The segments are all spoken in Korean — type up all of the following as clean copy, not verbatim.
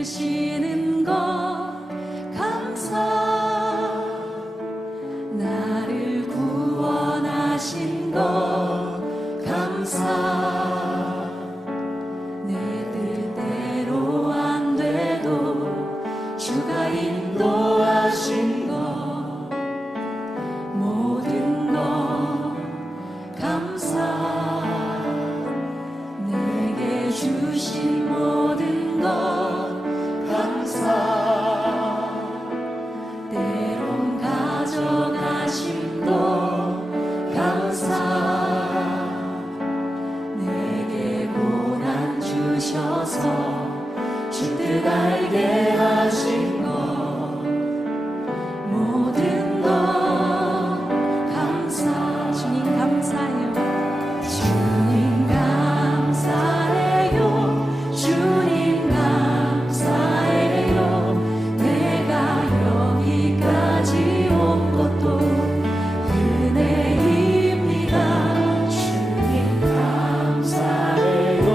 숨으시는 것 감사, 나를 구원하신 것 감사. 내 뜻대로 안 돼도 주가 인도하신 것 모든 것 감사. 내게 주신 모든 것 감사. 때론 가져가신 것 감사. 내게 고난 주셔서 주 뜻 알게 하신 것 모든 것 감사. 주님 감사해요. 주님 감사해요. 주님 감사해요. 내가 여기까지 온 것도 은혜입니다. 주님 감사해요.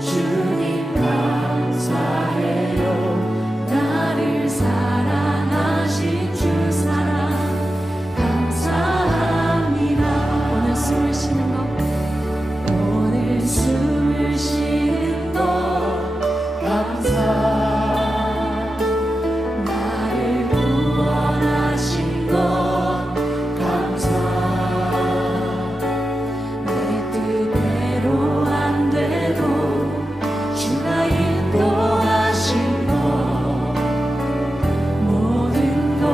주님 감사해요. 나를 사랑하신 주 사랑 감사합니다. 오늘 숨을 쉬는 것, 오늘 숨을 쉬는 것 감사. 나를 구원하신 것 감사. 내 뜻대로 안 돼도 주가 인도하신 것 모든 것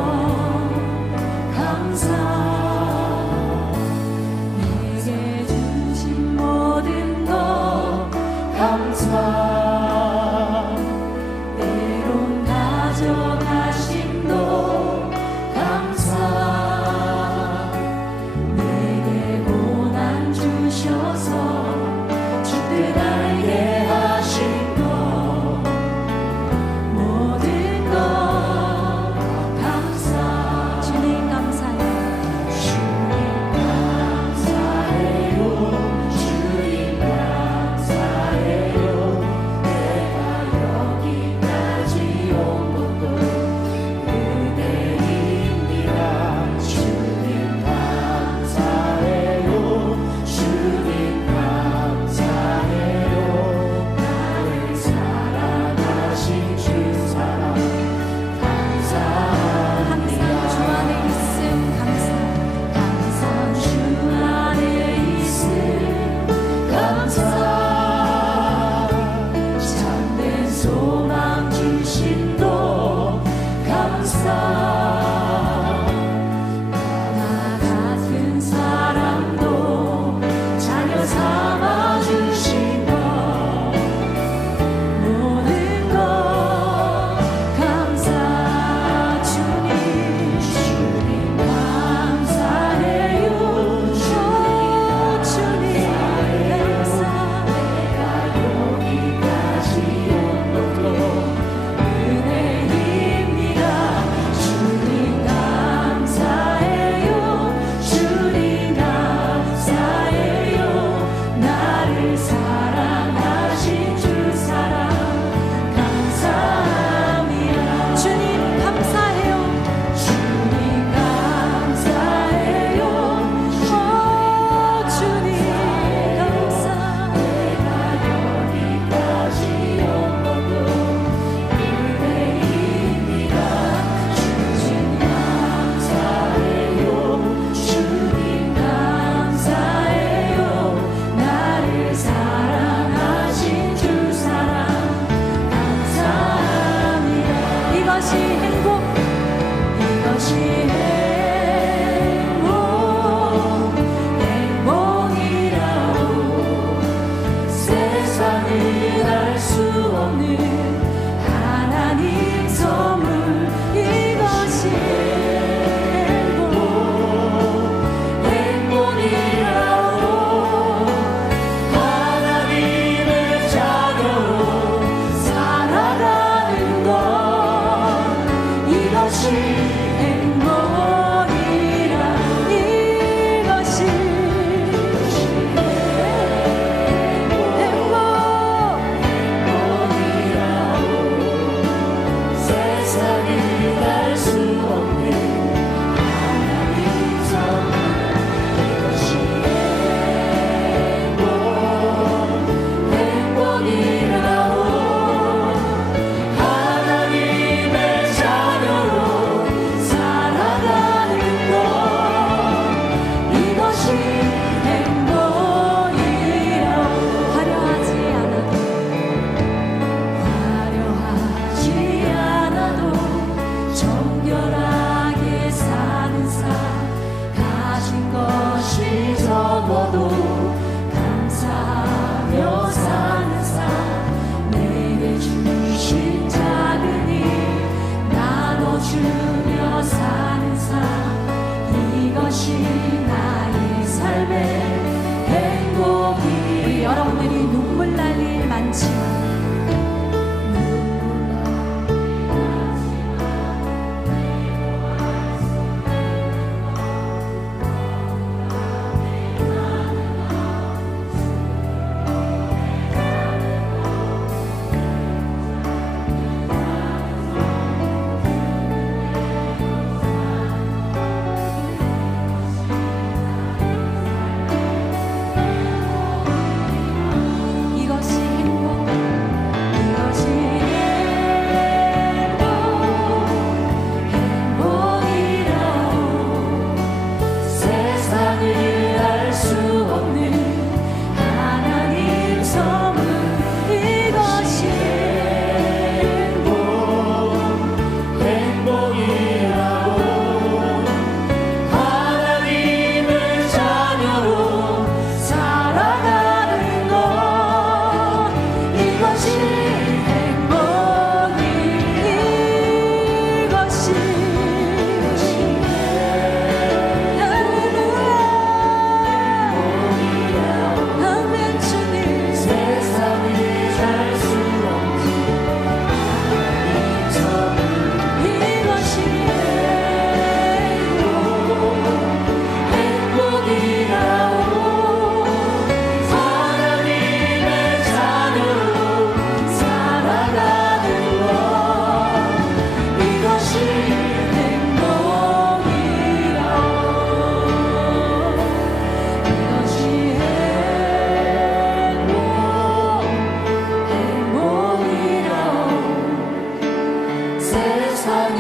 감사. 내게 주신 모든 것 감사. 때론 가져가신 것 감사. 내게 고난 주셔서 주 뜻 알게 하신 것 모든 것 감사. 주님 감사해요. 주님 감사해요. 주님 감사해요. 내가 여기까지 온 것도 은혜입니다. 주님 감사해요. 주님 감사해요. 나를 사랑하신 주 사랑 감사합니다. 항상 주 안에 있음 감사. 항상 주 안에 있음 감사. 참된 소망 주신 것 감사. 나 같은 사람도 자녀 삼아 주신 것 모든 것 감사. 주님 감사해요. 주님 감사. 내가 여기까지 온 것도 은혜입니다. 주님 감사해요. 주님 감사해요. 나를 사랑하신 주 사랑 감사합니다. 주님 감사해요. 주님 감사해요. 주님 감사. 내가 여기까지 온 것도 은혜입니다. 주님 감사해요. 주님 감사해요. 나를 사랑하신 주 사랑 감사합니다. 이것이 행복, 이것이 행복이라고 세상은 알 수 없는 하나님 선물. 이것이 행복이라고 하나님의 자녀로 살아가는 것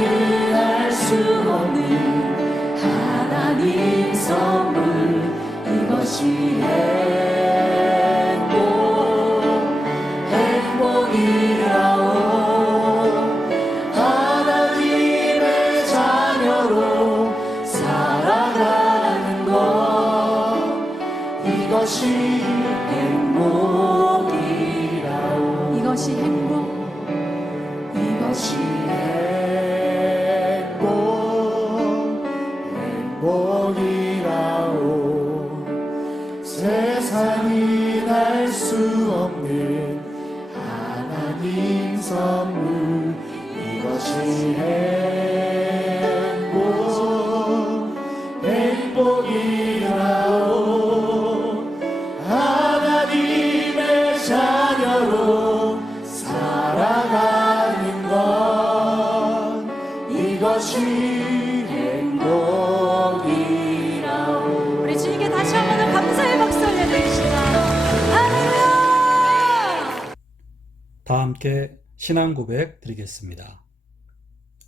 정의를 알 수 없는 하나님 선물 이것이 행복이라오. 하나님의 자녀로 살아가는 것 이것이 행복이라오. 이것이 행복이라오. 세상이 날 수 없는 하나님 선물 이것이 행복이라오. 하나님의 자녀로 살아가는 것 이것이 행복이라오. 우리 주님께 다시 한 번 더 감사의 박수 올려드립시다. 할렐루야. 다 함께 신앙 고백 드리겠습니다.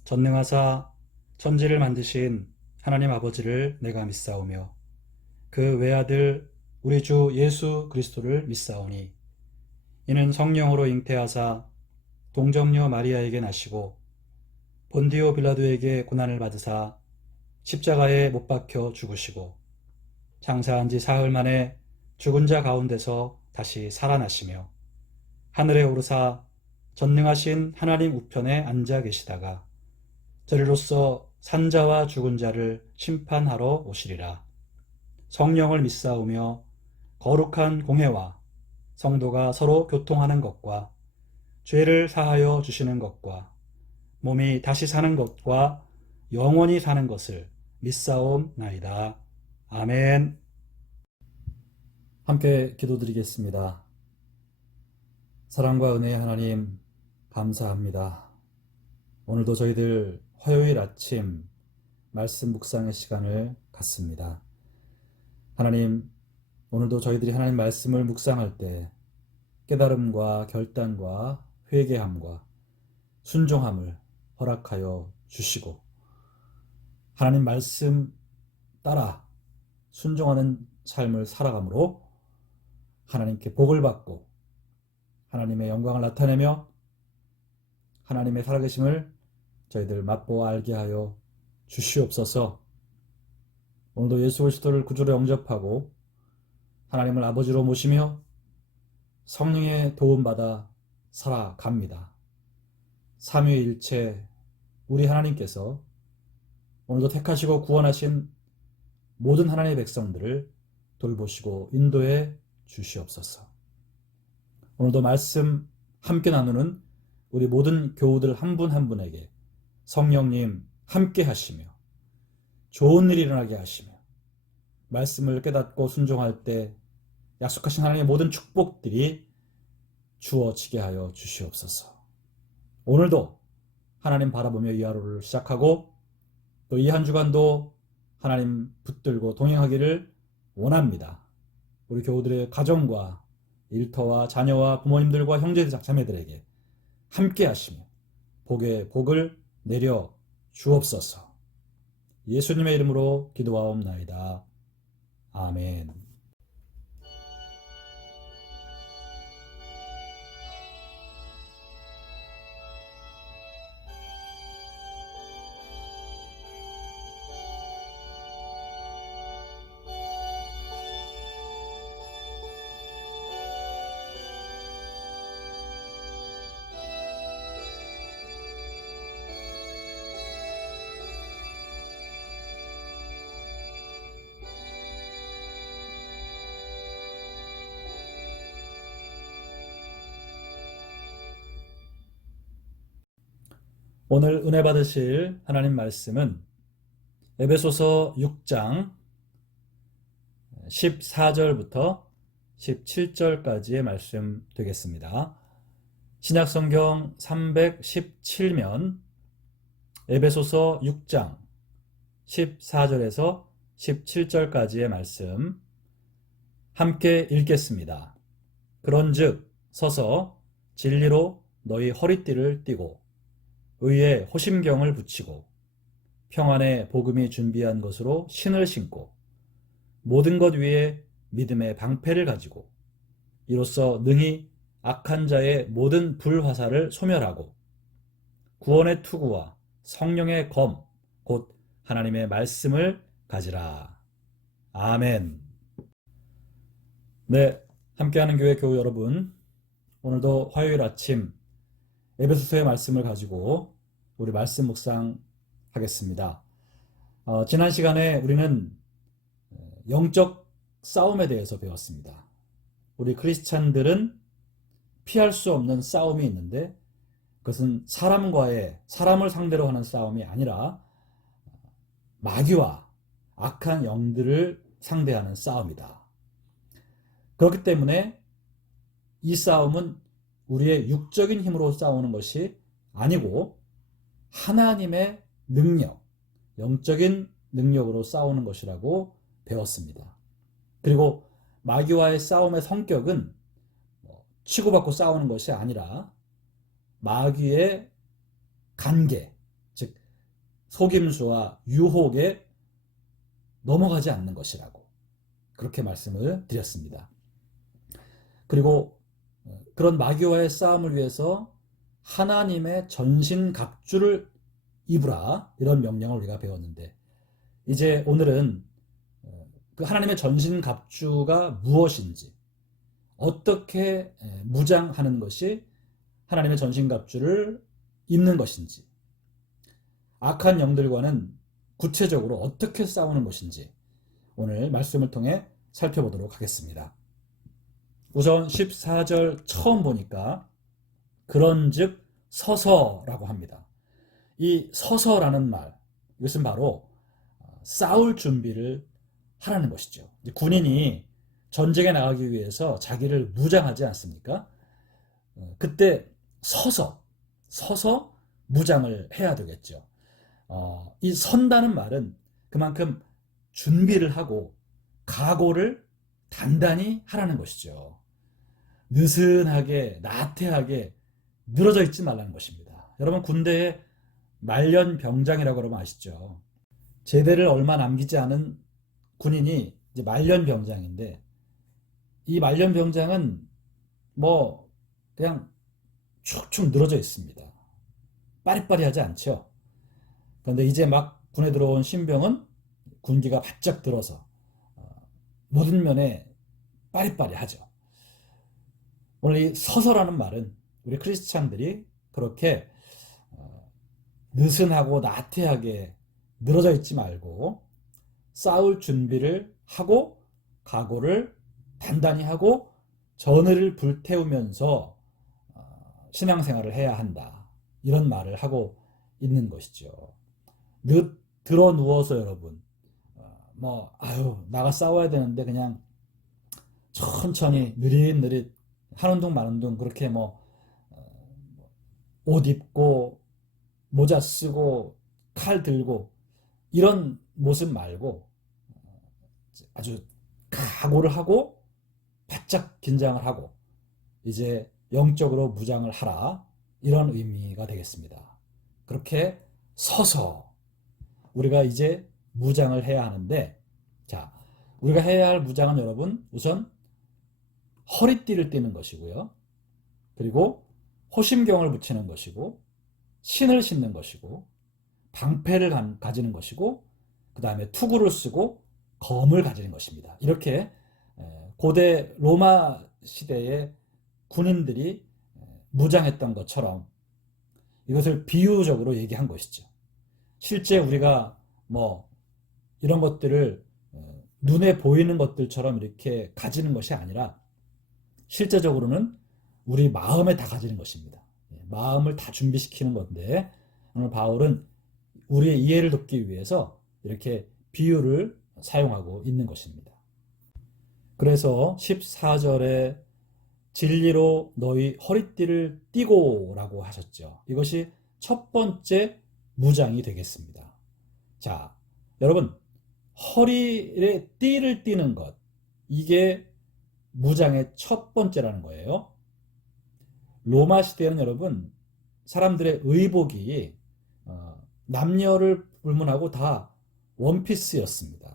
전능하사 천지를 만드신 하나님 아버지를 내가 믿사오며 그 외아들 우리 주 예수 그리스도를 믿사오니 이는 성령으로 잉태하사 동정녀 마리아에게 나시고 본디오 빌라도에게 고난을 받으사 십자가에 못 박혀 죽으시고 장사한 지 사흘 만에 죽은 자 가운데서 다시 살아나시며 하늘에 오르사 전능하신 하나님 우편에 앉아 계시다가 저리로서 산자와 죽은 자를 심판하러 오시리라. 성령을 믿사오며 거룩한 공회와 성도가 서로 교통하는 것과 죄를 사하여 주시는 것과 몸이 다시 사는 것과 영원히 사는 것을 믿사옵나이다. 아멘. 함께 기도드리겠습니다. 사랑과 은혜의 하나님 감사합니다. 오늘도 저희들 화요일 아침 말씀 묵상의 시간을 갖습니다. 하나님, 오늘도 저희들이 하나님 말씀을 묵상할 때 깨달음과 결단과 회개함과 순종함을 허락하여 주시고 하나님 말씀 따라 순종하는 삶을 살아감으로 하나님께 복을 받고 하나님의 영광을 나타내며 하나님의 살아계심을 저희들 맛보아 알게 하여 주시옵소서. 오늘도 예수 그리스도를 구주로 영접하고 하나님을 아버지로 모시며 성령의 도움받아 살아갑니다. 삼위일체 우리 하나님께서 오늘도 택하시고 구원하신 모든 하나님의 백성들을 돌보시고 인도해 주시옵소서. 오늘도 말씀 함께 나누는 우리 모든 교우들 한 분 한 분에게 성령님 함께 하시며 좋은 일이 일어나게 하시며 말씀을 깨닫고 순종할 때 약속하신 하나님의 모든 축복들이 주어지게 하여 주시옵소서. 오늘도 하나님 바라보며 이 하루를 시작하고 또 이 한 주간도 하나님 붙들고 동행하기를 원합니다. 우리 교우들의 가정과 일터와 자녀와 부모님들과 형제 자매들에게 함께 하시며 복의 복을 내려 주옵소서. 예수님의 이름으로 기도하옵나이다. 아멘. 오늘 은혜 받으실 하나님 말씀은 에베소서 6장 14절부터 17절까지의 말씀 되겠습니다. 신약성경 317면 에베소서 6장 14절에서 17절까지의 말씀 함께 읽겠습니다. 그런즉 서서 진리로 너희 허리띠를 띠고 의에 호심경을 붙이고 평안의 복음이 준비한 것으로 신을 신고 모든 것 위에 믿음의 방패를 가지고 이로써 능히 악한 자의 모든 불화살을 소멸하고 구원의 투구와 성령의 검, 곧 하나님의 말씀을 가지라. 아멘. 네, 함께하는 교회 교우 여러분, 오늘도 화요일 아침 에베소서의 말씀을 가지고 우리 말씀 묵상하겠습니다. 지난 시간에 우리는 영적 싸움에 대해서 배웠습니다. 우리 크리스찬들은 피할 수 없는 싸움이 있는데 그것은 사람을 상대로 하는 싸움이 아니라 마귀와 악한 영들을 상대하는 싸움이다. 그렇기 때문에 이 싸움은 우리의 육적인 힘으로 싸우는 것이 아니고 하나님의 능력, 영적인 능력으로 싸우는 것이라고 배웠습니다. 그리고 마귀와의 싸움의 성격은 치고받고 싸우는 것이 아니라 마귀의 간계, 즉 속임수와 유혹에 넘어가지 않는 것이라고 그렇게 말씀을 드렸습니다. 그리고 그런 마귀와의 싸움을 위해서 하나님의 전신갑주를 입으라, 이런 명령을 우리가 배웠는데 이제 오늘은 그 하나님의 전신갑주가 무엇인지, 어떻게 무장하는 것이 하나님의 전신갑주를 입는 것인지, 악한 영들과는 구체적으로 어떻게 싸우는 것인지 오늘 말씀을 통해 살펴보도록 하겠습니다. 우선 14절 처음 보니까 그런즉 서서라고 합니다. 이 서서라는 말, 이것은 바로 싸울 준비를 하라는 것이죠. 군인이 전쟁에 나가기 위해서 자기를 무장하지 않습니까? 그때 서서 무장을 해야 되겠죠. 이 선다는 말은 그만큼 준비를 하고 각오를 단단히 하라는 것이죠. 느슨하게 나태하게 늘어져 있지 말라는 것입니다. 여러분, 군대에 말년병장이라고 그러면 아시죠? 제대를 얼마 남기지 않은 군인이 이제 말년병장인데, 이 말년병장은 그냥 축축 늘어져 있습니다. 빠리빠리하지 않죠. 그런데 이제 막 군에 들어온 신병은 군기가 바짝 들어서 모든 면에 빠리빠리하죠. 오늘 이 서서라는 말은 우리 크리스찬들이 그렇게 느슨하고 나태하게 늘어져 있지 말고 싸울 준비를 하고 각오를 단단히 하고 전의를 불태우면서 신앙생활을 해야 한다, 이런 말을 하고 있는 것이죠. 들어 누워서 여러분 나가 싸워야 되는데 그냥 천천히 느릿느릿 하는 둥 마는 둥 그렇게 옷 입고 모자 쓰고 칼 들고 이런 모습 말고 아주 각오를 하고 바짝 긴장을 하고 이제 영적으로 무장을 하라, 이런 의미가 되겠습니다. 그렇게 서서 우리가 이제 무장을 해야 하는데, 자, 우리가 해야 할 무장은 여러분, 우선 허리띠를 띠는 것이고요. 그리고 호심경을 붙이는 것이고, 신을 신는 것이고, 방패를 가지는 것이고, 그 다음에 투구를 쓰고 검을 가지는 것입니다. 이렇게 고대 로마 시대의 군인들이 무장했던 것처럼 이것을 비유적으로 얘기한 것이죠. 실제 우리가 이런 것들을 눈에 보이는 것들처럼 이렇게 가지는 것이 아니라 실제적으로는 우리 마음에 다 가지는 것입니다. 마음을 다 준비시키는 건데, 오늘 바울은 우리의 이해를 돕기 위해서 이렇게 비유를 사용하고 있는 것입니다. 그래서 14절에 진리로 너희 허리띠를 띠고 라고 하셨죠. 이것이 첫 번째 무장이 되겠습니다. 자, 여러분, 허리에 띠를 띠는 것, 이게 무장의 첫 번째라는 거예요. 로마 시대에는 여러분, 사람들의 의복이 남녀를 불문하고 다 원피스였습니다.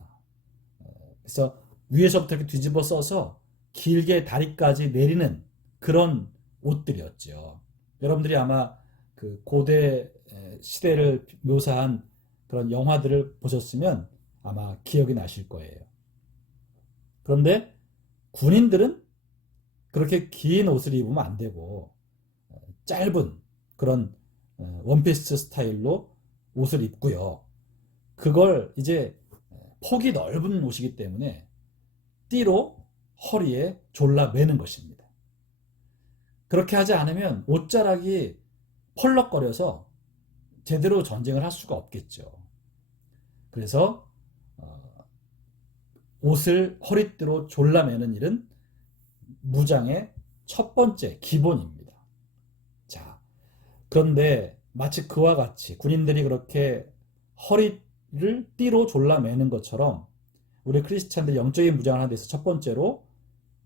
그래서 위에서부터 이렇게 뒤집어 써서 길게 다리까지 내리는 그런 옷들이었죠. 여러분들이 아마 그 고대 시대를 묘사한 그런 영화들을 보셨으면 아마 기억이 나실 거예요. 그런데 군인들은 그렇게 긴 옷을 입으면 안 되고 짧은 그런 원피스 스타일로 옷을 입고요. 그걸 이제 폭이 넓은 옷이기 때문에 띠로 허리에 졸라 매는 것입니다. 그렇게 하지 않으면 옷자락이 펄럭거려서 제대로 전쟁을 할 수가 없겠죠. 그래서 옷을 허리띠로 졸라 매는 일은 무장의 첫 번째 기본입니다. 자, 그런데 마치 그와 같이 군인들이 그렇게 허리를 띠로 졸라 매는 것처럼 우리 크리스찬들 영적인 무장을 하는 데서 첫 번째로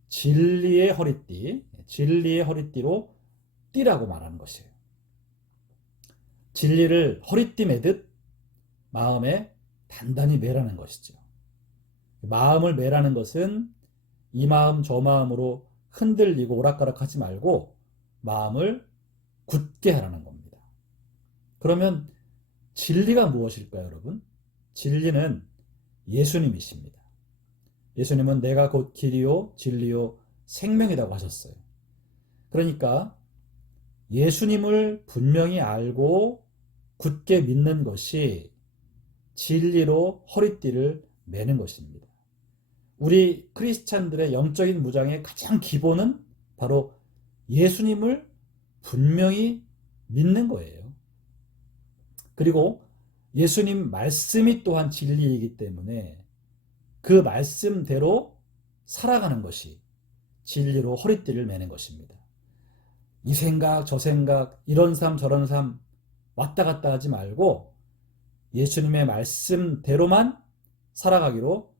진리의 허리띠로 띠라고 말하는 것이에요. 진리를 허리띠 매듯 마음에 단단히 매라는 것이죠. 마음을 매라는 것은 이 마음 저 마음으로 흔들리고 오락가락하지 말고 마음을 굳게 하라는 겁니다. 그러면 진리가 무엇일까요, 여러분? 진리는 예수님이십니다. 예수님은 내가 곧 길이요 진리요 생명이라고 하셨어요. 그러니까 예수님을 분명히 알고 굳게 믿는 것이 진리로 허리띠를 매는 것입니다. 우리 크리스찬들의 영적인 무장의 가장 기본은 바로 예수님을 분명히 믿는 거예요. 그리고 예수님 말씀이 또한 진리이기 때문에 그 말씀대로 살아가는 것이 진리로 허리띠를 매는 것입니다. 이 생각 저 생각 이런 삶 저런 삶 왔다 갔다 하지 말고 예수님의 말씀대로만 살아가기로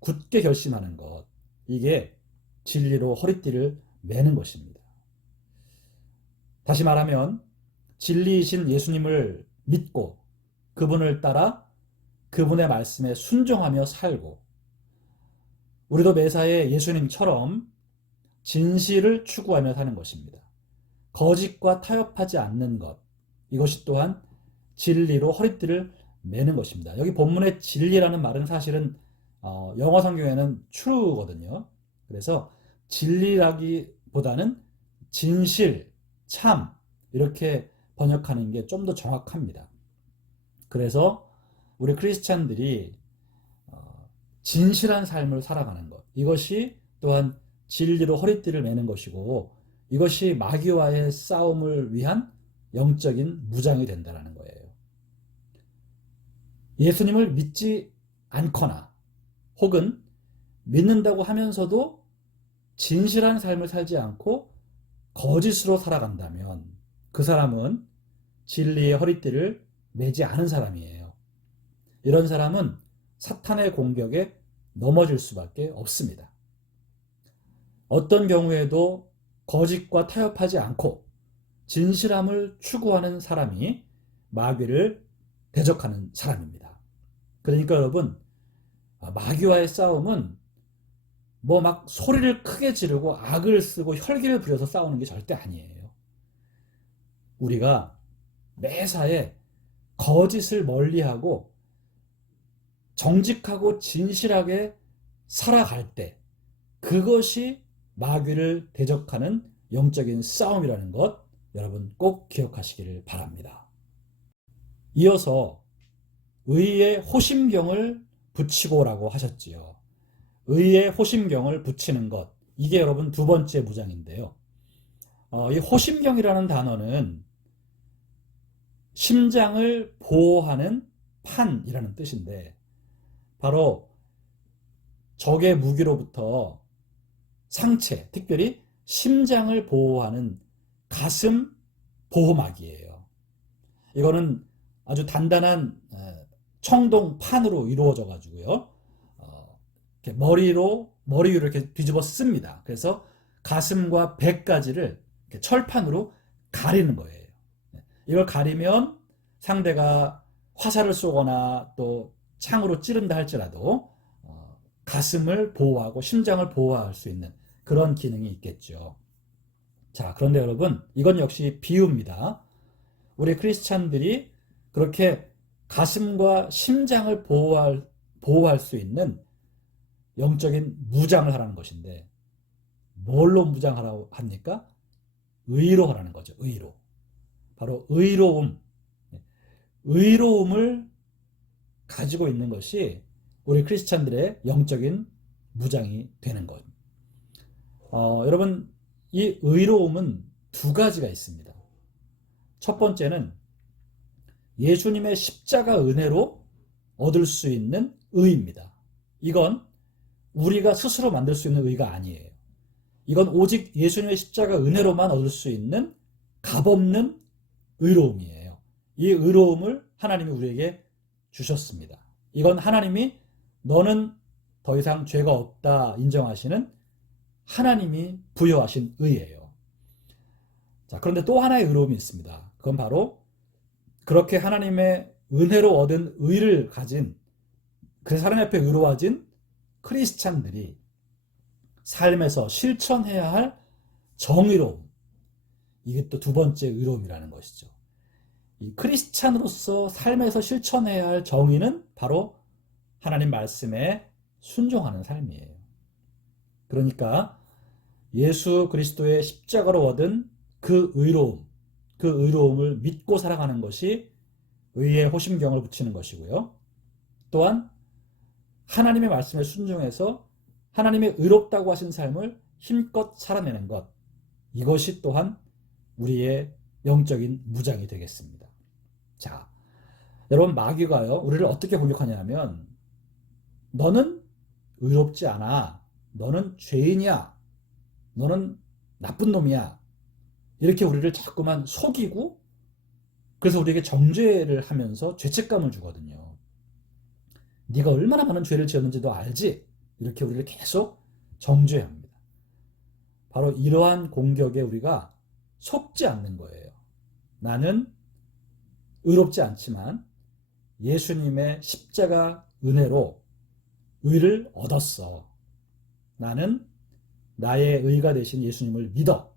굳게 결심하는 것, 이게 진리로 허리띠를 매는 것입니다. 다시 말하면 진리이신 예수님을 믿고 그분을 따라 그분의 말씀에 순종하며 살고, 우리도 매사에 예수님처럼 진실을 추구하며 사는 것입니다. 거짓과 타협하지 않는 것, 이것이 또한 진리로 허리띠를 매는 것입니다. 여기 본문의 진리라는 말은 사실은 영어 성경에는 true거든요. 그래서 진리라기보다는 진실, 참 이렇게 번역하는 게 좀 더 정확합니다. 그래서 우리 크리스찬들이 진실한 삶을 살아가는 것, 이것이 또한 진리로 허리띠를 매는 것이고, 이것이 마귀와의 싸움을 위한 영적인 무장이 된다는 거예요. 예수님을 믿지 않거나 혹은 믿는다고 하면서도 진실한 삶을 살지 않고 거짓으로 살아간다면 그 사람은 진리의 허리띠를 매지 않은 사람이에요. 이런 사람은 사탄의 공격에 넘어질 수밖에 없습니다. 어떤 경우에도 거짓과 타협하지 않고 진실함을 추구하는 사람이 마귀를 대적하는 사람입니다. 그러니까 여러분, 마귀와의 싸움은 뭐 막 소리를 크게 지르고 악을 쓰고 혈기를 부려서 싸우는 게 절대 아니에요. 우리가 매사에 거짓을 멀리하고 정직하고 진실하게 살아갈 때, 그것이 마귀를 대적하는 영적인 싸움이라는 것, 여러분 꼭 기억하시기를 바랍니다. 이어서 의의 호심경을 붙이고라고 하셨지요. 의의 호심경을 붙이는 것, 이게 여러분 두 번째 무장인데요. 이 호심경이라는 단어는 심장을 보호하는 판이라는 뜻인데, 바로 적의 무기로부터 상체, 특별히 심장을 보호하는 가슴 보호막이에요. 이거는 아주 단단한 청동판으로 이루어져 가지고요, 머리 위로 이렇게 뒤집어 씁니다. 그래서 가슴과 배까지를 철판으로 가리는 거예요. 이걸 가리면 상대가 화살을 쏘거나 또 창으로 찌른다 할지라도 가슴을 보호하고 심장을 보호할 수 있는 그런 기능이 있겠죠. 자, 그런데 여러분, 이건 역시 비유입니다. 우리 크리스찬들이 그렇게 가슴과 심장을 보호할 수 있는 영적인 무장을 하라는 것인데, 뭘로 무장하라고 합니까? 의로 하라는 거죠. 의로. 바로 의로움. 의로움을 가지고 있는 것이 우리 크리스찬들의 영적인 무장이 되는 것. 여러분, 이 의로움은 두 가지가 있습니다. 첫 번째는 예수님의 십자가 은혜로 얻을 수 있는 의입니다. 이건 우리가 스스로 만들 수 있는 의가 아니에요. 이건 오직 예수님의 십자가 은혜로만 얻을 수 있는 값없는 의로움이에요. 이 의로움을 하나님이 우리에게 주셨습니다. 이건 하나님이 너는 더 이상 죄가 없다 인정하시는 하나님이 부여하신 의예요. 자, 그런데 또 하나의 의로움이 있습니다. 그건 바로 그렇게 하나님의 은혜로 얻은 의를 가진, 그래서 하나님 앞에 의로워진 크리스찬들이 삶에서 실천해야 할 정의로움, 이게 또 두 번째 의로움이라는 것이죠. 이 크리스찬으로서 삶에서 실천해야 할 정의는 바로 하나님 말씀에 순종하는 삶이에요. 그러니까 예수 그리스도의 십자가로 얻은 그 의로움을 믿고 살아가는 것이 의에 호심경을 붙이는 것이고요. 또한 하나님의 말씀에 순종해서 하나님의 의롭다고 하신 삶을 힘껏 살아내는 것, 이것이 또한 우리의 영적인 무장이 되겠습니다. 자, 여러분, 마귀가요, 우리를 어떻게 공격하냐면, 너는 의롭지 않아, 너는 죄인이야, 너는 나쁜 놈이야, 이렇게 우리를 자꾸만 속이고, 그래서 우리에게 정죄를 하면서 죄책감을 주거든요. 네가 얼마나 많은 죄를 지었는지 너 알지? 이렇게 우리를 계속 정죄합니다. 바로 이러한 공격에 우리가 속지 않는 거예요. 나는 의롭지 않지만 예수님의 십자가 은혜로 의를 얻었어. 나는 나의 의가 되신 예수님을 믿어.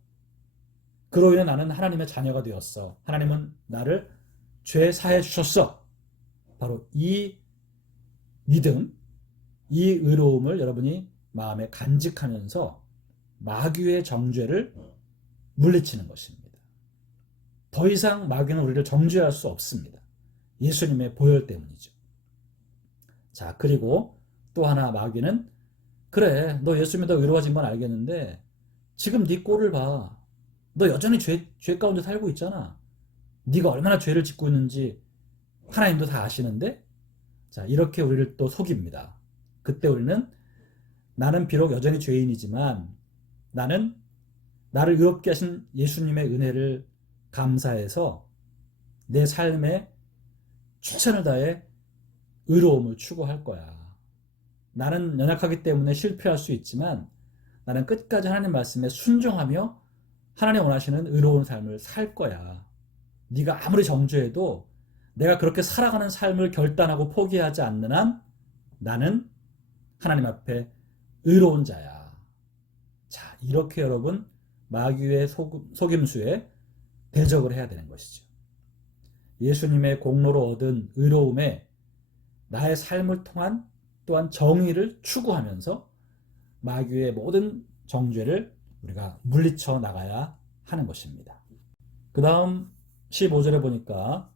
그로 인해 나는 하나님의 자녀가 되었어. 하나님은 나를 죄 사해 주셨어. 바로 이 믿음, 이 의로움을 여러분이 마음에 간직하면서 마귀의 정죄를 물리치는 것입니다. 더 이상 마귀는 우리를 정죄할 수 없습니다. 예수님의 보혈 때문이죠. 자, 그리고 또 하나 마귀는, 그래, 너 예수 믿어 의로워진 건 알겠는데 지금 네 꼴을 봐. 너 여전히 죄 가운데 살고 있잖아. 네가 얼마나 죄를 짓고 있는지 하나님도 다 아시는데? 자, 이렇게 우리를 또 속입니다. 그때 우리는 나는 비록 여전히 죄인이지만 나는 나를 의롭게 하신 예수님의 은혜를 감사해서 내 삶에 최선을 다해 의로움을 추구할 거야. 나는 연약하기 때문에 실패할 수 있지만 나는 끝까지 하나님 말씀에 순종하며 하나님 원하시는 의로운 삶을 살 거야. 네가 아무리 정죄해도 내가 그렇게 살아가는 삶을 결단하고 포기하지 않는 한 나는 하나님 앞에 의로운 자야. 자, 이렇게 여러분 마귀의 속임수에 대적을 해야 되는 것이죠. 예수님의 공로로 얻은 의로움에 나의 삶을 통한 또한 정의를 추구하면서 마귀의 모든 정죄를 우리가 물리쳐 나가야 하는 것입니다. 그 다음 15절에 보니까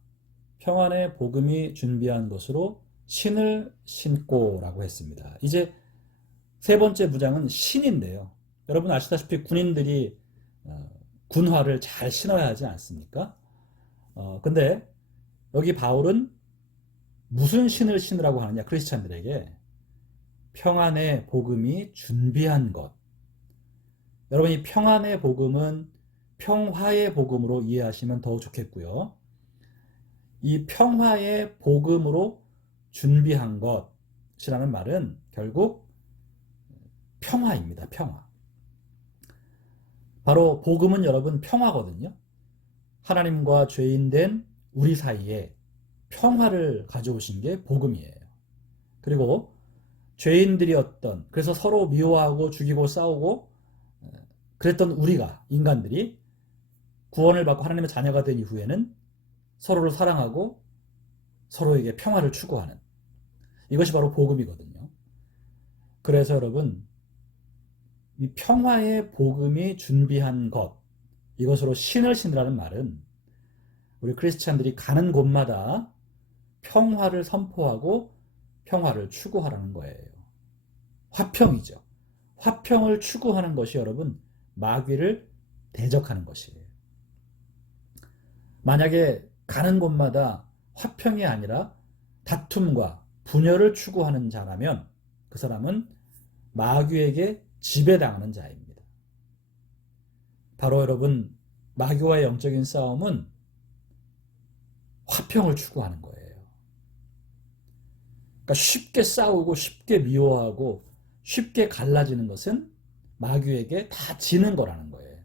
평안의 복음이 준비한 것으로 신을 신고 라고 했습니다. 이제 세 번째 무장은 신인데요. 여러분 아시다시피 군인들이 군화를 잘 신어야 하지 않습니까? 근데 여기 바울은 무슨 신을 신으라고 하느냐, 크리스찬들에게 평안의 복음이 준비한 것. 여러분, 이 평안의 복음은 평화의 복음으로 이해하시면 더 좋겠고요. 이 평화의 복음으로 준비한 것이라는 말은 결국 평화입니다. 평화. 바로 복음은 여러분 평화거든요. 하나님과 죄인 된 우리 사이에 평화를 가져오신 게 복음이에요. 그리고 죄인들이었던, 그래서 서로 미워하고 죽이고 싸우고 그랬던 우리가, 인간들이 구원을 받고 하나님의 자녀가 된 이후에는 서로를 사랑하고 서로에게 평화를 추구하는, 이것이 바로 복음이거든요. 그래서 여러분, 이 평화의 복음이 준비한 것, 이것으로 신을 신으라는 말은 우리 크리스찬들이 가는 곳마다 평화를 선포하고 평화를 추구하라는 거예요. 화평이죠. 화평을 추구하는 것이 여러분 마귀를 대적하는 것이에요. 만약에 가는 곳마다 화평이 아니라 다툼과 분열을 추구하는 자라면 그 사람은 마귀에게 지배당하는 자입니다. 바로 여러분, 마귀와의 영적인 싸움은 화평을 추구하는 거예요. 그러니까 쉽게 싸우고 쉽게 미워하고 쉽게 갈라지는 것은 마귀에게 다 지는 거라는 거예요.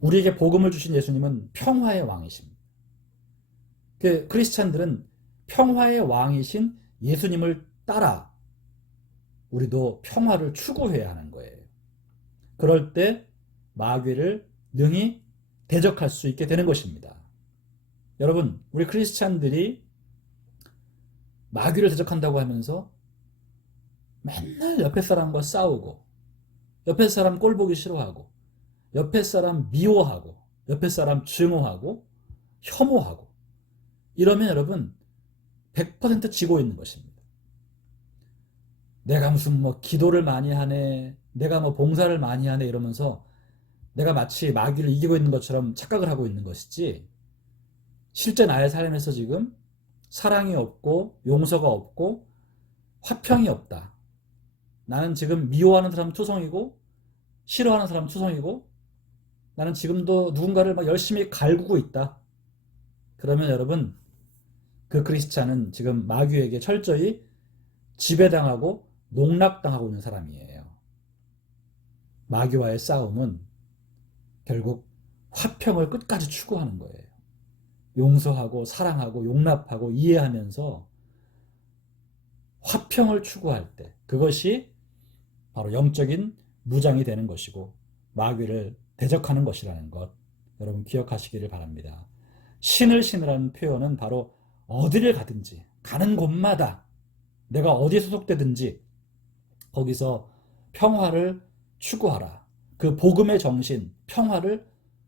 우리에게 복음을 주신 예수님은 평화의 왕이십니다. 크리스찬들은 평화의 왕이신 예수님을 따라 우리도 평화를 추구해야 하는 거예요. 그럴 때 마귀를 능히 대적할 수 있게 되는 것입니다. 여러분, 우리 크리스찬들이 마귀를 대적한다고 하면서 맨날 옆에 사람과 싸우고 옆에 사람 꼴 보기 싫어하고 옆에 사람 미워하고 옆에 사람 증오하고 혐오하고 이러면 여러분 100% 지고 있는 것입니다. 내가 무슨 기도를 많이 하네, 내가 봉사를 많이 하네 이러면서 내가 마치 마귀를 이기고 있는 것처럼 착각을 하고 있는 것이지, 실제 나의 삶에서 지금 사랑이 없고 용서가 없고 화평이 없다. 나는 지금 미워하는 사람 투성이고 싫어하는 사람 투성이고 나는 지금도 누군가를 열심히 갈구고 있다. 그러면 여러분, 그 크리스찬은 지금 마귀에게 철저히 지배당하고 농락당하고 있는 사람이에요. 마귀와의 싸움은 결국 화평을 끝까지 추구하는 거예요. 용서하고 사랑하고 용납하고 이해하면서 화평을 추구할 때 그것이 바로 영적인 무장이 되는 것이고 마귀를 대적하는 것이라는 것, 여러분 기억하시기를 바랍니다. 신을 신으라는 표현은 바로 어디를 가든지 가는 곳마다 내가 어디에 소속되든지 거기서 평화를 추구하라. 그 복음의 정신, 평화를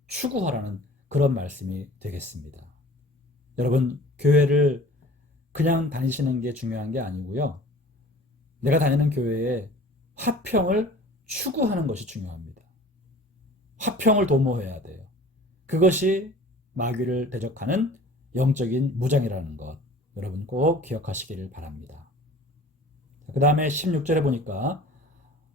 추구하라는 그런 말씀이 되겠습니다. 여러분, 교회를 그냥 다니시는 게 중요한 게 아니고요. 내가 다니는 교회에 화평을 추구하는 것이 중요합니다. 화평을 도모해야 돼요. 그것이 마귀를 대적하는 영적인 무장이라는 것, 여러분 꼭 기억하시기를 바랍니다. 그 다음에 16절에 보니까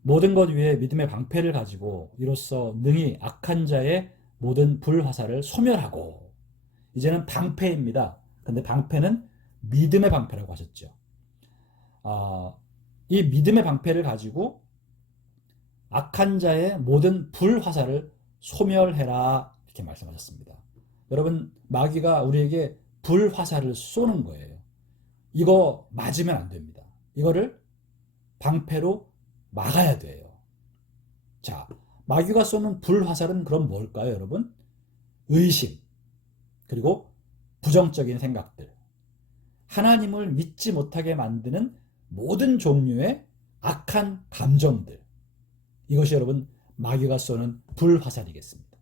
모든 것 위에 믿음의 방패를 가지고 이로써 능히 악한 자의 모든 불화살을 소멸하고, 이제는 방패입니다. 근데 방패는 믿음의 방패라고 하셨죠. 이 믿음의 방패를 가지고 악한 자의 모든 불화살을 소멸해라 이렇게 말씀하셨습니다. 여러분, 마귀가 우리에게 불화살을 쏘는 거예요. 이거 맞으면 안 됩니다. 이거를 방패로 막아야 돼요. 자, 마귀가 쏘는 불화살은 그럼 뭘까요, 여러분? 의심, 그리고 부정적인 생각들, 하나님을 믿지 못하게 만드는 모든 종류의 악한 감정들, 이것이 여러분 마귀가 쏘는 불화살이겠습니다.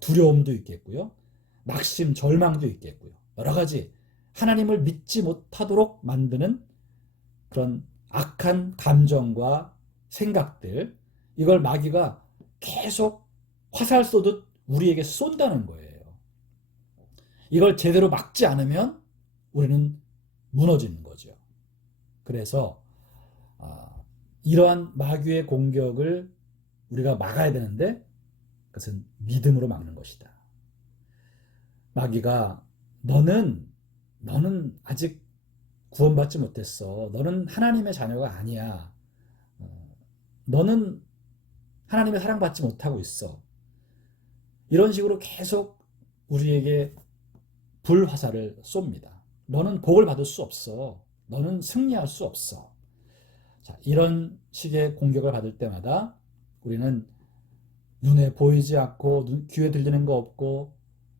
두려움도 있겠고요, 낙심, 절망도 있겠고요, 여러 가지 하나님을 믿지 못하도록 만드는 그런 악한 감정과 생각들, 이걸 마귀가 계속 화살 쏘듯 우리에게 쏜다는 거예요. 이걸 제대로 막지 않으면 우리는 무너지는 거죠. 그래서 이러한 마귀의 공격을 우리가 막아야 되는데 그것은 믿음으로 막는 것이다. 마귀가 너는 아직 구원받지 못했어. 너는 하나님의 자녀가 아니야. 너는 하나님의 사랑받지 못하고 있어. 이런 식으로 계속 우리에게 불화살을 쏩니다. 너는 복을 받을 수 없어. 너는 승리할 수 없어. 자, 이런 식의 공격을 받을 때마다 우리는 눈에 보이지 않고 귀에 들리는 거 없고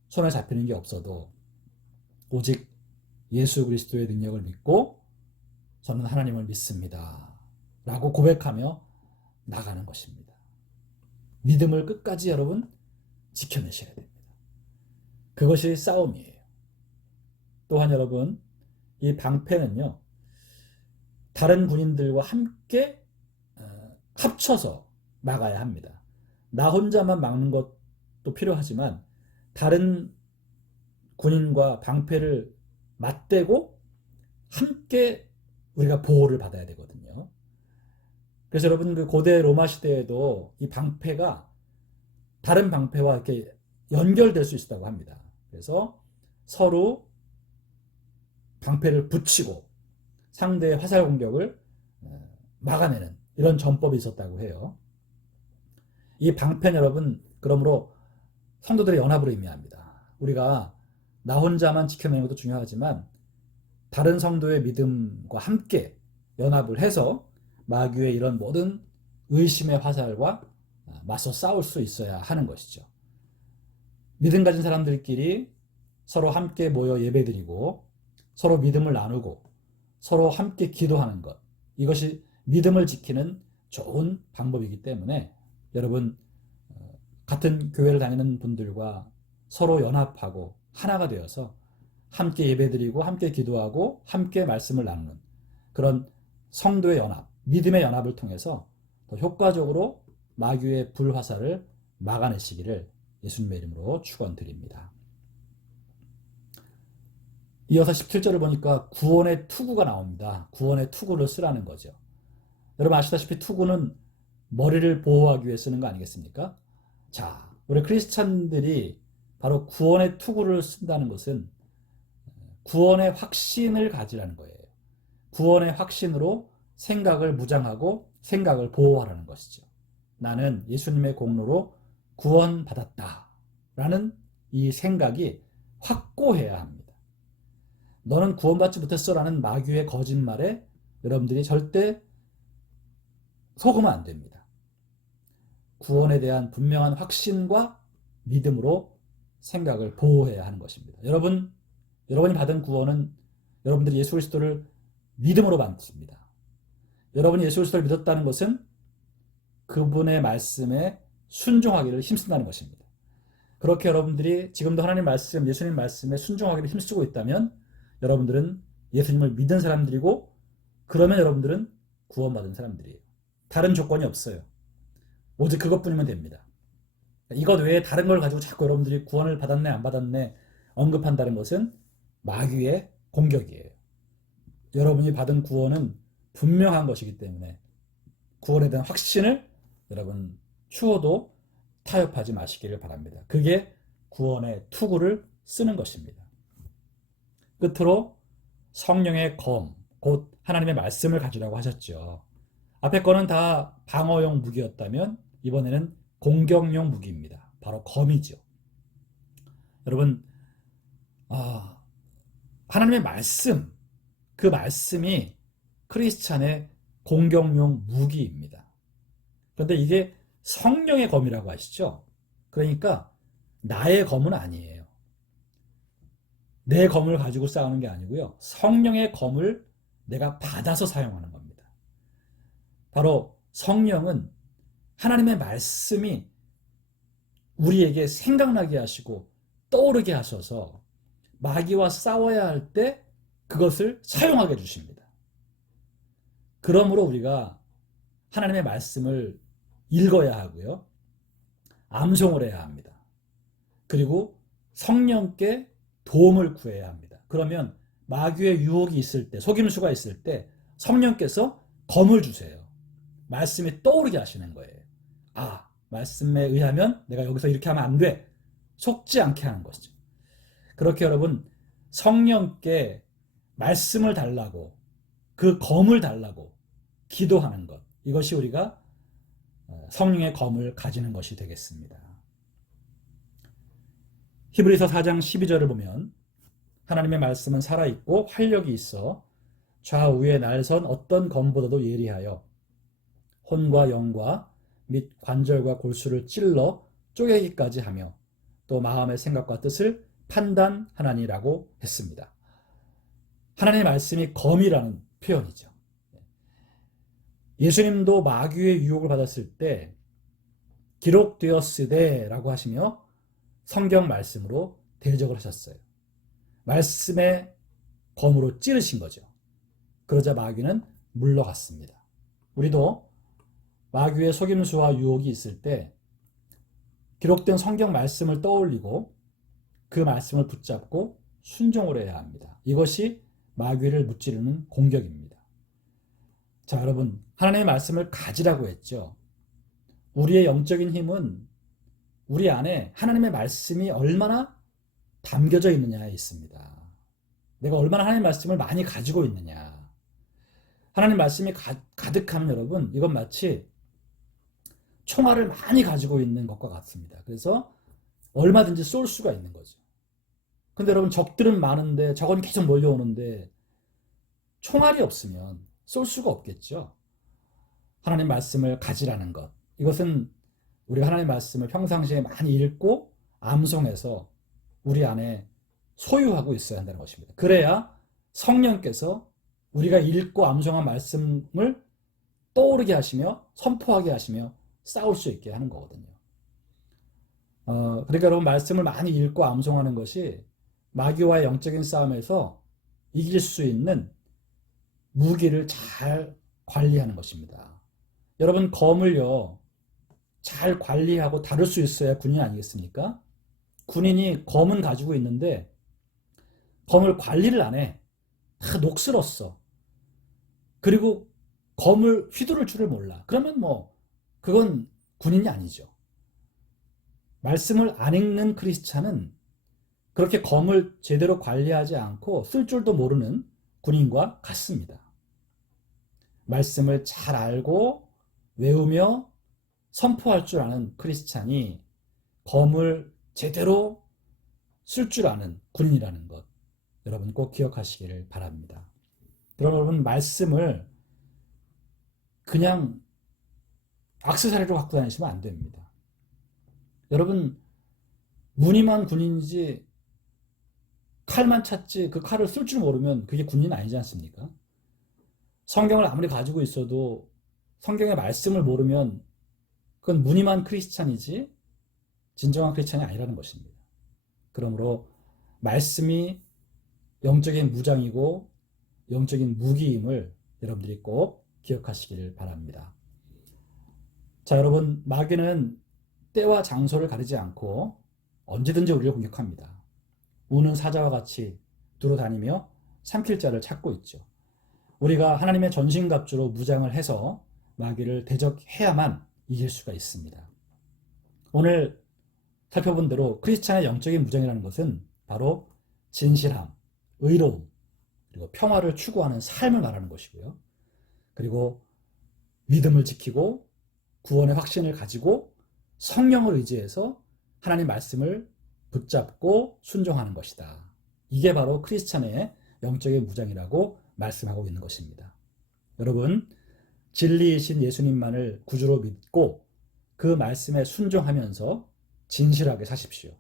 손에 잡히는 게 없어도 오직 예수 그리스도의 능력을 믿고 저는 하나님을 믿습니다 라고 고백하며 나가는 것입니다. 믿음을 끝까지 여러분 지켜내셔야 됩니다. 그것이 싸움이에요. 또한 여러분, 이 방패는요, 다른 군인들과 함께 합쳐서 막아야 합니다. 나 혼자만 막는 것도 필요하지만 다른 군인과 방패를 맞대고 함께 우리가 보호를 받아야 되거든요. 그래서 여러분, 그 고대 로마 시대에도 이 방패가 다른 방패와 이렇게 연결될 수 있었다고 합니다. 그래서 서로 방패를 붙이고 상대의 화살 공격을 막아내는 이런 전법이 있었다고 해요. 이 방패는 여러분, 그러므로 성도들의 연합을 의미합니다. 우리가 나 혼자만 지켜내는 것도 중요하지만 다른 성도의 믿음과 함께 연합을 해서 마귀의 이런 모든 의심의 화살과 맞서 싸울 수 있어야 하는 것이죠. 믿음 가진 사람들끼리 서로 함께 모여 예배드리고 서로 믿음을 나누고 서로 함께 기도하는 것, 이것이 믿음을 지키는 좋은 방법이기 때문에 여러분, 같은 교회를 다니는 분들과 서로 연합하고 하나가 되어서 함께 예배드리고 함께 기도하고 함께 말씀을 나누는 그런 성도의 연합, 믿음의 연합을 통해서 더 효과적으로 마귀의 불화살을 막아내시기를 예수님의 이름으로 축원드립니다. 이어서 17절을 보니까 구원의 투구가 나옵니다. 구원의 투구를 쓰라는 거죠. 여러분 아시다시피 투구는 머리를 보호하기 위해 쓰는 거 아니겠습니까? 자, 우리 크리스찬들이 바로 구원의 투구를 쓴다는 것은 구원의 확신을 가지라는 거예요. 구원의 확신으로 생각을 무장하고 생각을 보호하라는 것이죠. 나는 예수님의 공로로 구원받았다 라는 이 생각이 확고해야 합니다. 너는 구원받지 못했어 라는 마귀의 거짓말에 여러분들이 절대 속으면 안 됩니다. 구원에 대한 분명한 확신과 믿음으로 생각을 보호해야 하는 것입니다. 여러분이 받은 구원은 여러분들이 예수 그리스도를 믿음으로 받습니다. 여러분이 예수 그리스도를 믿었다는 것은 그분의 말씀에 순종하기를 힘쓴다는 것입니다. 그렇게 여러분들이 지금도 하나님 말씀, 예수님 말씀에 순종하기를 힘쓰고 있다면 여러분들은 예수님을 믿은 사람들이고 그러면 여러분들은 구원받은 사람들이에요. 다른 조건이 없어요. 오직 그것뿐이면 됩니다. 이것 외에 다른 걸 가지고 자꾸 여러분들이 구원을 받았네 안 받았네 언급한다는 것은 마귀의 공격이에요. 여러분이 받은 구원은 분명한 것이기 때문에 구원에 대한 확신을 여러분 추호도 타협하지 마시기를 바랍니다. 그게 구원의 투구를 쓰는 것입니다. 끝으로 성령의 검, 곧 하나님의 말씀을 가지라고 하셨죠. 앞에 거는 다 방어용 무기였다면 이번에는 공격용 무기입니다. 바로 검이죠. 여러분, 하나님의 말씀, 그 말씀이 크리스찬의 공격용 무기입니다. 그런데 이게 성령의 검이라고 하시죠. 그러니까 나의 검은 아니에요. 내 검을 가지고 싸우는 게 아니고요. 성령의 검을 내가 받아서 사용하는 겁니다. 바로 성령은 하나님의 말씀이 우리에게 생각나게 하시고 떠오르게 하셔서 마귀와 싸워야 할 때 그것을 사용하게 해주십니다. 그러므로 우리가 하나님의 말씀을 읽어야 하고요. 암송을 해야 합니다. 그리고 성령께 도움을 구해야 합니다. 그러면 마귀의 유혹이 있을 때, 속임수가 있을 때 성령께서 검을 주세요. 말씀이 떠오르게 하시는 거예요. 말씀에 의하면 내가 여기서 이렇게 하면 안 돼. 속지 않게 하는 것이죠. 그렇게 여러분 성령께 말씀을 달라고 그 검을 달라고 기도하는 것, 이것이 우리가 성령의 검을 가지는 것이 되겠습니다. 히브리서 4장 12절을 보면 하나님의 말씀은 살아있고 활력이 있어 좌우에 날선 어떤 검보다도 예리하여 혼과 영과 및 관절과 골수를 찔러 쪼개기까지 하며 또 마음의 생각과 뜻을 판단하나니라고 했습니다. 하나님의 말씀이 검이라는 표현이죠. 예수님도 마귀의 유혹을 받았을 때 기록되었으되라고 하시며 성경 말씀으로 대적을 하셨어요. 말씀의 검으로 찌르신 거죠. 그러자 마귀는 물러갔습니다. 우리도 마귀의 속임수와 유혹이 있을 때 기록된 성경 말씀을 떠올리고 그 말씀을 붙잡고 순종을 해야 합니다. 이것이 마귀를 무찌르는 공격입니다. 자, 여러분, 하나님의 말씀을 가지라고 했죠. 우리의 영적인 힘은 우리 안에 하나님의 말씀이 얼마나 담겨져 있느냐에 있습니다. 내가 얼마나 하나님의 말씀을 많이 가지고 있느냐. 하나님 말씀이 가득하면 여러분, 이건 마치 총알을 많이 가지고 있는 것과 같습니다. 그래서 얼마든지 쏠 수가 있는 거죠. 근데 여러분, 적들은 많은데 적은 계속 몰려오는데 총알이 없으면 쏠 수가 없겠죠. 하나님 말씀을 가지라는 것. 이것은 우리가 하나님 말씀을 평상시에 많이 읽고 암송해서 우리 안에 소유하고 있어야 한다는 것입니다. 그래야 성령께서 우리가 읽고 암송한 말씀을 떠오르게 하시며 선포하게 하시며 싸울 수 있게 하는 거거든요. 그러니까 여러분, 말씀을 많이 읽고 암송하는 것이 마귀와의 영적인 싸움에서 이길 수 있는 무기를 잘 관리하는 것입니다. 여러분, 검을요 잘 관리하고 다룰 수 있어야 군인 아니겠습니까? 군인이 검은 가지고 있는데 검을 관리를 안 해. 다 녹슬었어. 그리고 검을 휘두를 줄을 몰라. 그러면 그건 군인이 아니죠. 말씀을 안 읽는 크리스찬은 그렇게 검을 제대로 관리하지 않고 쓸 줄도 모르는 군인과 같습니다. 말씀을 잘 알고 외우며 선포할 줄 아는 크리스찬이 검을 제대로 쓸 줄 아는 군인이라는 것, 여러분 꼭 기억하시기를 바랍니다. 그럼 여러분, 말씀을 그냥 액세서리로 갖고 다니시면 안 됩니다. 여러분, 무늬만 군인이지 칼만 찾지 그 칼을 쓸 줄 모르면 그게 군인 아니지 않습니까? 성경을 아무리 가지고 있어도 성경의 말씀을 모르면 그건 무늬만 크리스찬이지 진정한 크리스찬이 아니라는 것입니다. 그러므로 말씀이 영적인 무장이고 영적인 무기임을 여러분들이 꼭 기억하시기를 바랍니다. 자, 여러분, 마귀는 때와 장소를 가리지 않고 언제든지 우리를 공격합니다. 우는 사자와 같이 두루다니며 삼킬 자를 찾고 있죠. 우리가 하나님의 전신갑주로 무장을 해서 마귀를 대적해야만 이길 수가 있습니다. 오늘 살펴본 대로 크리스찬의 영적인 무장이라는 것은 바로 진실함, 의로움, 그리고 평화를 추구하는 삶을 말하는 것이고요. 그리고 믿음을 지키고 구원의 확신을 가지고 성령을 의지해서 하나님 말씀을 붙잡고 순종하는 것이다. 이게 바로 크리스찬의 영적인 무장이라고 말씀하고 있는 것입니다. 여러분, 진리이신 예수님만을 구주로 믿고 그 말씀에 순종하면서 진실하게 사십시오.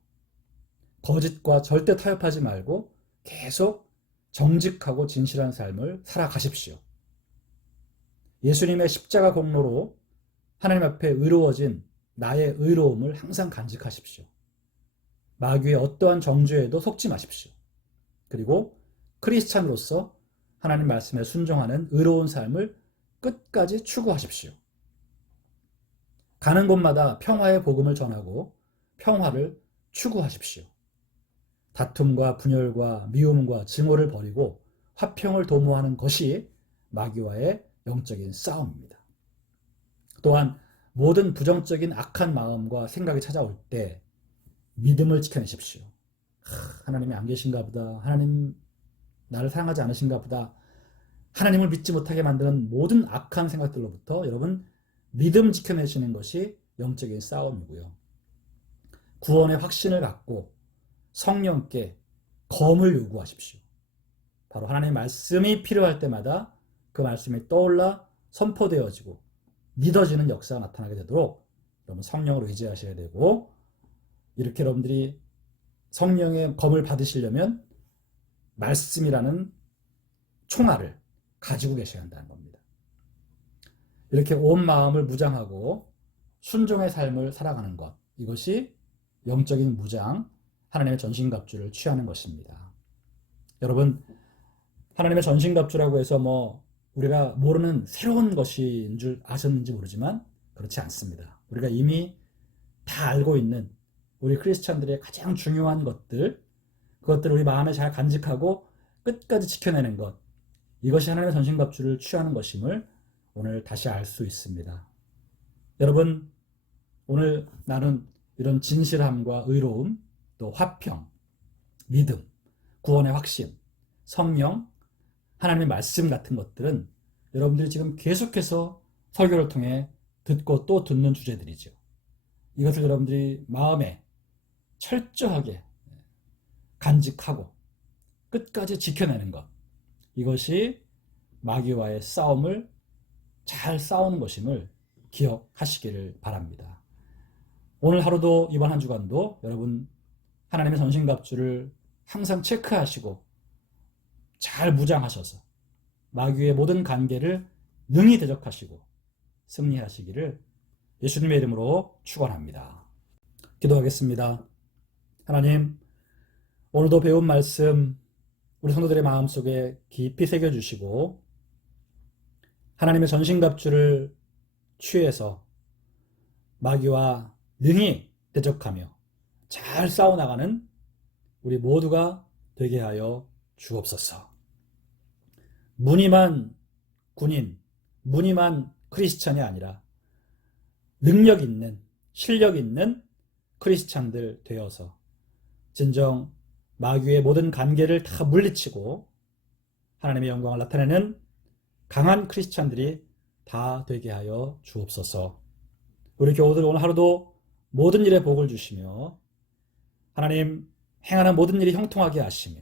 거짓과 절대 타협하지 말고 계속 정직하고 진실한 삶을 살아가십시오. 예수님의 십자가 공로로 하나님 앞에 의로워진 나의 의로움을 항상 간직하십시오. 마귀의 어떠한 정죄에도 속지 마십시오. 그리고 크리스찬으로서 하나님 말씀에 순종하는 의로운 삶을 끝까지 추구하십시오. 가는 곳마다 평화의 복음을 전하고 평화를 추구하십시오. 다툼과 분열과 미움과 증오를 버리고 화평을 도모하는 것이 마귀와의 영적인 싸움입니다. 또한 모든 부정적인 악한 마음과 생각이 찾아올 때 믿음을 지켜내십시오. 하나님이 안 계신가 보다. 하나님 나를 사랑하지 않으신가 보다. 하나님을 믿지 못하게 만드는 모든 악한 생각들로부터 여러분 믿음 지켜내시는 것이 영적인 싸움이고요. 구원의 확신을 갖고 성령께 검을 요구하십시오. 바로 하나님의 말씀이 필요할 때마다 그 말씀이 떠올라 선포되어지고 믿어지는 역사가 나타나게 되도록 여러분 성령을 의지하셔야 되고, 이렇게 여러분들이 성령의 검을 받으시려면 말씀이라는 총알을 가지고 계셔야 한다는 겁니다. 이렇게 온 마음을 무장하고 순종의 삶을 살아가는 것, 이것이 영적인 무장, 하나님의 전신갑주를 취하는 것입니다. 여러분, 하나님의 전신갑주라고 해서 우리가 모르는 새로운 것인 줄 아셨는지 모르지만 그렇지 않습니다. 우리가 이미 다 알고 있는 우리 크리스찬들의 가장 중요한 것들, 그것들을 우리 마음에 잘 간직하고 끝까지 지켜내는 것, 이것이 하나님의 전신갑주를 취하는 것임을 오늘 다시 알 수 있습니다. 여러분, 오늘 나는 이런 진실함과 의로움, 또 화평, 믿음, 구원의 확신, 성령, 하나님의 말씀 같은 것들은 여러분들이 지금 계속해서 설교를 통해 듣고 또 듣는 주제들이죠. 이것을 여러분들이 마음에 철저하게 간직하고 끝까지 지켜내는 것, 이것이 마귀와의 싸움을 잘 싸우는 것임을 기억하시기를 바랍니다. 오늘 하루도, 이번 한 주간도 여러분 하나님의 전신갑주를 항상 체크하시고 잘 무장하셔서 마귀의 모든 관계를 능히 대적하시고 승리하시기를 예수님의 이름으로 축원합니다. 기도하겠습니다. 하나님, 오늘도 배운 말씀 우리 성도들의 마음속에 깊이 새겨주시고 하나님의 전신갑주를 취해서 마귀와 능히 대적하며 잘 싸워나가는 우리 모두가 되게 하여 주옵소서. 무늬만 군인, 무늬만 크리스찬이 아니라 능력 있는, 실력 있는 크리스찬들 되어서 진정 마귀의 모든 관계를 다 물리치고 하나님의 영광을 나타내는 강한 크리스찬들이 다 되게 하여 주옵소서. 우리 교우들 오늘 하루도 모든 일에 복을 주시며 하나님 행하는 모든 일이 형통하게 하시며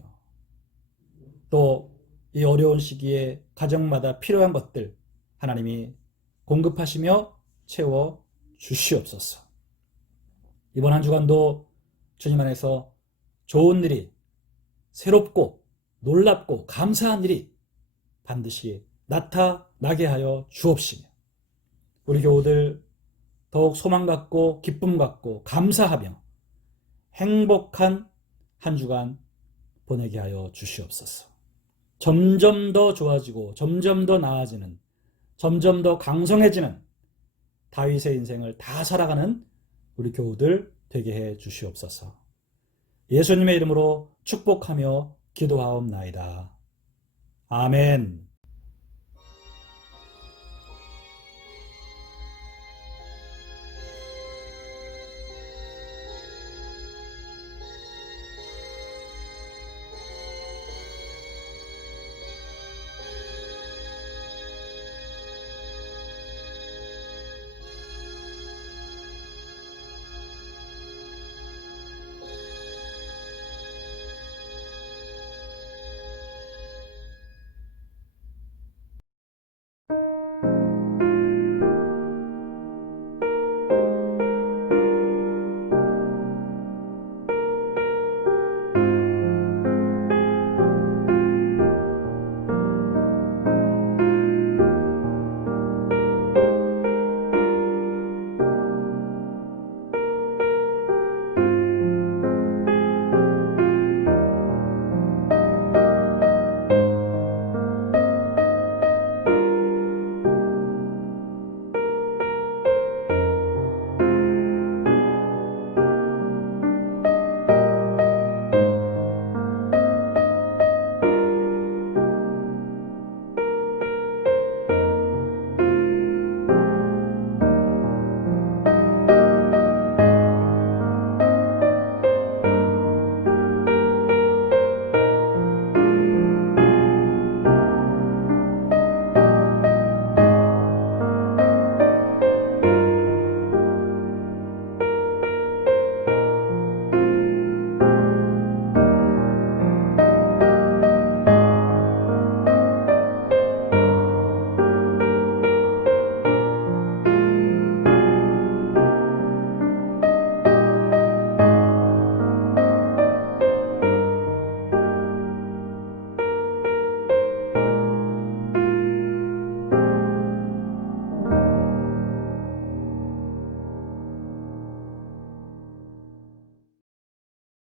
또 이 어려운 시기에 가정마다 필요한 것들 하나님이 공급하시며 채워 주시옵소서. 이번 한 주간도 주님 안에서 좋은 일이, 새롭고 놀랍고 감사한 일이 반드시 나타나게 하여 주옵시며 우리 교우들 더욱 소망 갖고 기쁨 갖고 감사하며 행복한 한 주간 보내게 하여 주시옵소서. 점점 더 좋아지고 점점 더 나아지는, 점점 더 강성해지는 다윗의 인생을 다 살아가는 우리 교우들 되게 해 주시옵소서. 예수님의 이름으로 축복하며 기도하옵나이다. 아멘.